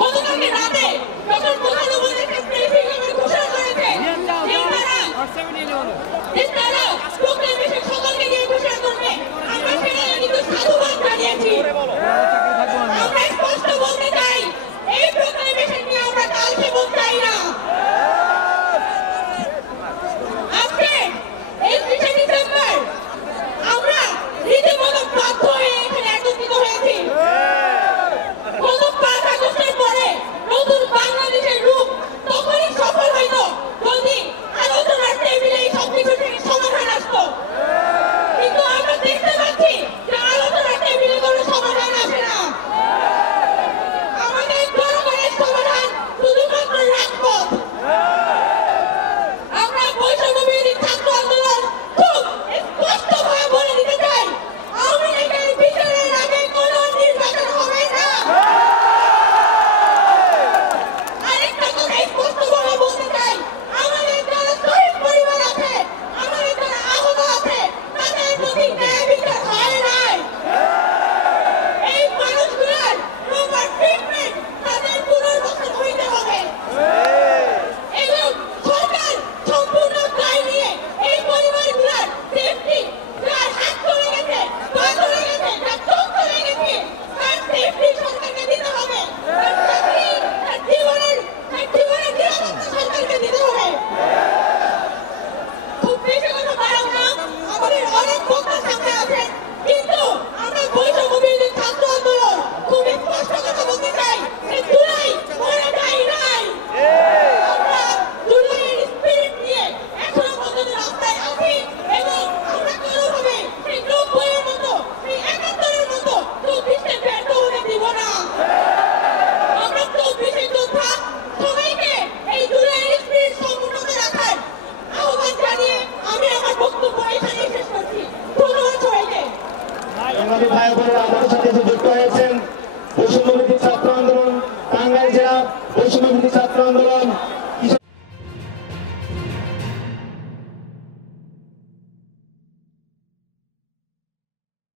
গতকালকে রাতে যখন প্রধানমন্ত্রী প্রেসিডেন্ট ঘোষণা করেছে তারা প্রোক্লেমেশন সকলকে নিয়ে ঘোষণা করবে, আমরা সেখানে কিন্তু সাধুবাদ জানিয়েছি। আমরা স্পষ্ট বলতে চাই, এই প্রোক্লেমেশন নিয়ে আমরা কালকে বলতে চাই না। আজকে 31শে ডিসেম্বর আমরা রীতিমতো বাধ্য হয়ে এখানে একত্রিত হয়েছি। গত 5 আগস্টের পরে নতুন বাংলাদেশের রূপ তখনই সফল হইত যদি আলোচনার টেবিলে এই সবকিছু থেকে সমাধান আসতো, কিন্তু আমরা দেখতে পাচ্ছি যে আলোচনার টেবিলে কোনো সমাধান আসে না। আমাদের জনগণের সমাধান শুধুমাত্র রাজপথ। আমরা বৈষম্য বিরোধী ছাত্র আন্দোলন খুব স্পষ্টভাবে বলে দিতে চাই, আওয়ামী লীগের বিচারের আগে কোনো নির্বাচন হবে না। আরেকটা কথা স্পষ্টভাবে বলতে চাই, আমাদের যারা শহীদ পরিবার আছে, আমাদের যারা আহত আছে, তাদের প্রতি ন্যায় বিচার হয় নাই। এই মানুষগুলোর প্রপার ট্রিটমেন্ট তাদের পুনর্বাসন হইতে হবে এবং সরকার সম্পূর্ণ দায় নিয়ে এই পরিবারগুলোর সেফটি, যার হাত চলে গেছে, পা চলে গেছে, যার চোখ চলে গেছে, তার সেফটি সরকারকে দিতে হবে, তার চাকরি, তার জীবনের নিরাপত্তা সরকারকে দিতে হবে। খুব বেশি কথা বাড়াবো না, আমাদের অনেক বক্তা সামনে আছেন, কিন্তু আমরা বৈষম্য বিরোধী ছাত্র আন্দোলন খুব স্পষ্ট কথা বলতে চাই, যে জুলাই মরে যায় নাই। আমরা জুলাইয়ের স্পিরিট নিয়ে এখনো পর্যন্ত রাস্তায় আছি এবং আমরা কোনোভাবে সেই 90-এর মতো, সেই 71-এর মতো 24-তে ব্যর্থ হতে দিব না। আমরা 24-এর যোদ্ধা, সবাইকে এই জুলাইয়ের স্পিরিট সম্পূর্ণ রাখার আহ্বান জানিয়ে আমি আমার বক্তব্য এখানেই শেষ করছি। ধন্যবাদ সবাইকে। আমাদের ভাই বোনেরা আমাদের সাথে যুক্ত হয়েছেন বৈষম্য বিরোধী ছাত্র